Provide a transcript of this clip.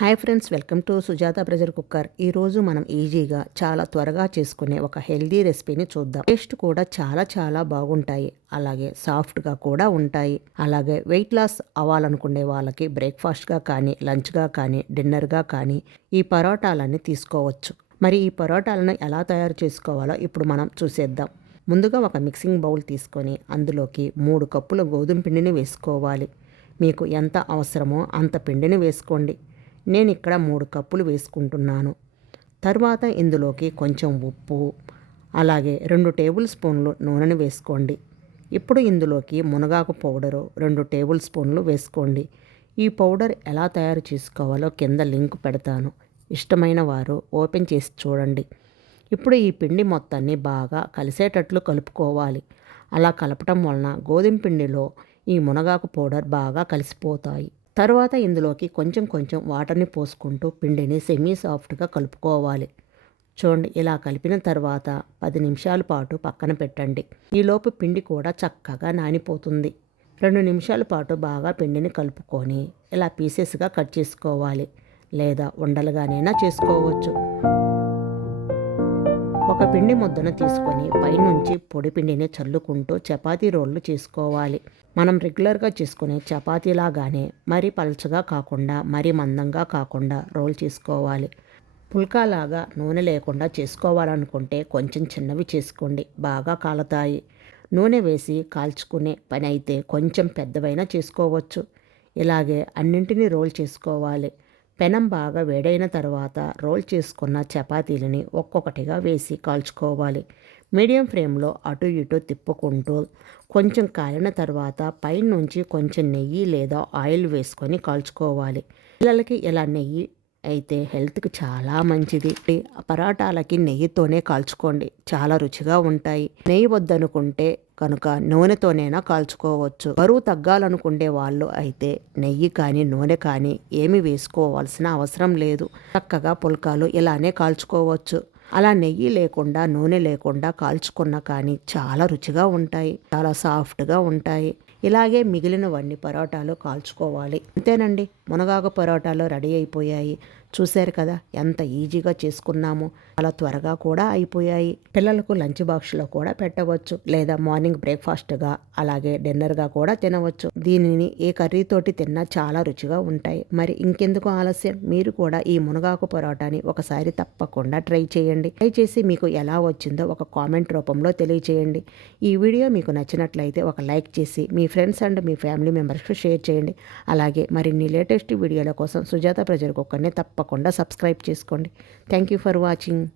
Hi friends, welcome to Sujatha pressure cooker. ఈరోజు మనం ఈజీగా చాలా త్వరగా చేసుకునే ఒక హెల్దీ రెసిపీని చూద్దాం. టేస్ట్ కూడా చాలా చాలా బాగుంటాయి, అలాగే సాఫ్ట్గా కూడా ఉంటాయి. అలాగే వెయిట్ లాస్ అవ్వాలనుకునే వాళ్ళకి బ్రేక్ఫాస్ట్గా కానీ, లంచ్గా కానీ, డిన్నర్గా కానీ ఈ పరోటాలన్నీ తీసుకోవచ్చు. మరి ఈ పరోటాలను ఎలా తయారు చేసుకోవాలో ఇప్పుడు మనం చూసేద్దాం. ముందుగా ఒక మిక్సింగ్ బౌల్ తీసుకొని అందులోకి 3 కప్పుల గోధుమ పిండిని వేసుకోవాలి. మీకు ఎంత అవసరమో అంత పిండిని వేసుకోండి. నేను ఇక్కడ 3 కప్పులు వేసుకుంటున్నాను. తర్వాత ఇందులోకి కొంచెం ఉప్పు, అలాగే 2 టేబుల్ స్పూన్లు నూనెని వేసుకోండి. ఇప్పుడు ఇందులోకి మునగాకు పౌడరు 2 టేబుల్ స్పూన్లు వేసుకోండి. ఈ పౌడర్ ఎలా తయారు చేసుకోవాలో కింద లింక్ పెడతాను. ఇష్టమైన వారు ఓపెన్ చేసి చూడండి. ఇప్పుడు ఈ పిండి మొత్తాన్ని బాగా కలిసేటట్లు కలుపుకోవాలి. అలా కలపటం వలన గోధుమ పిండిలో ఈ మునగాకు పౌడర్ బాగా కలిసిపోతాయి. తర్వాత ఇందులోకి కొంచెం కొంచెం వాటర్ని పోసుకుంటూ పిండిని సెమీ సాఫ్ట్గా కలుపుకోవాలి. చూడండి, ఇలా కలిపిన తర్వాత 10 నిమిషాల పాటు పక్కన పెట్టండి. ఈలోపు పిండి కూడా చక్కగా నానిపోతుంది. 2 నిమిషాల పాటు బాగా పిండిని కలుపుకొని ఇలా పీసెస్గా కట్ చేసుకోవాలి, లేదా ఉండలుగానైనా చేసుకోవచ్చు. ఒక పిండి ముద్దను తీసుకొని పైనుంచి పొడి పిండిని చల్లుకుంటూ చపాతీ రోళ్ళు చేసుకోవాలి. మనం రెగ్యులర్గా చేసుకునే చపాతీలాగానే మరీ పలచగా కాకుండా మరీ మందంగా కాకుండా రోల్ చేసుకోవాలి. పుల్కాలాగా నూనె లేకుండా చేసుకోవాలనుకుంటే కొంచెం చిన్నవి చేసుకోండి, బాగా కాలుతాయి. నూనె వేసి కాల్చుకునే పని అయితే కొంచెం పెద్దవైనా చేసుకోవచ్చు. ఇలాగే అన్నింటినీ రోల్ చేసుకోవాలి. పెనం బాగా వేడైన తర్వాత రోల్ చేసుకున్న చపాతీలని ఒక్కొక్కటిగా వేసి కాల్చుకోవాలి. మీడియం ఫ్లేమ్లో అటు ఇటు తిప్పుకుంటూ కొంచెం కాలిన తర్వాత పైనుంచి కొంచెం నెయ్యి లేదా ఆయిల్ వేసుకొని కాల్చుకోవాలి. పిల్లలకి ఇలా నెయ్యి అయితే హెల్త్కి చాలా మంచిది. పరాటాలకి నెయ్యితోనే కాల్చుకోండి, చాలా రుచిగా ఉంటాయి. నెయ్యి వద్దనుకుంటే కనుక నూనెతోనైనా కాల్చుకోవచ్చు. బరువు తగ్గాలనుకునే వాళ్ళు అయితే నెయ్యి కానీ నూనె కానీ ఏమి వేసుకోవాల్సిన అవసరం లేదు. చక్కగా పుల్కాలు ఇలానే కాల్చుకోవచ్చు. అలా నెయ్యి లేకుండా నూనె లేకుండా కాల్చుకున్న కానీ చాలా రుచిగా ఉంటాయి, చాలా సాఫ్ట్గా ఉంటాయి. ఇలాగే మిగిలినవన్నీ పరోటాలు కాల్చుకోవాలి. అంతేనండి, మునగాకు పరోటాలు రెడీ అయిపోయాయి. చూశారు కదా ఎంత ఈజీగా చేసుకున్నాము, చాలా త్వరగా కూడా అయిపోయాయి. పిల్లలకు లంచ్ బాక్స్లో కూడా పెట్టవచ్చు, లేదా మార్నింగ్ బ్రేక్ఫాస్ట్గా అలాగే డిన్నర్గా కూడా తినవచ్చు. దీనిని ఏ కర్రీతోటి తిన్నా చాలా రుచిగా ఉంటాయి. మరి ఇంకెందుకు ఆలస్యం, మీరు కూడా ఈ మునగాకు పరోటాని ఒకసారి తప్పకుండా ట్రై చేయండి. ట్రై చేసి మీకు ఎలా వచ్చిందో ఒక కామెంట్ రూపంలో తెలియచేయండి. ఈ వీడియో మీకు నచ్చినట్లయితే ఒక లైక్ చేసి మీ ఫ్రెండ్స్ అండ్ మీ ఫ్యామిలీ మెంబర్స్కి షేర్ చేయండి. అలాగే మరిన్ని లేటెస్ట్ వీడియోల కోసం సుజాత ప్రెషర్ కుక్కర్ని తప్పకుండా సబ్స్క్రైబ్ చేసుకోండి. Thank you for watching.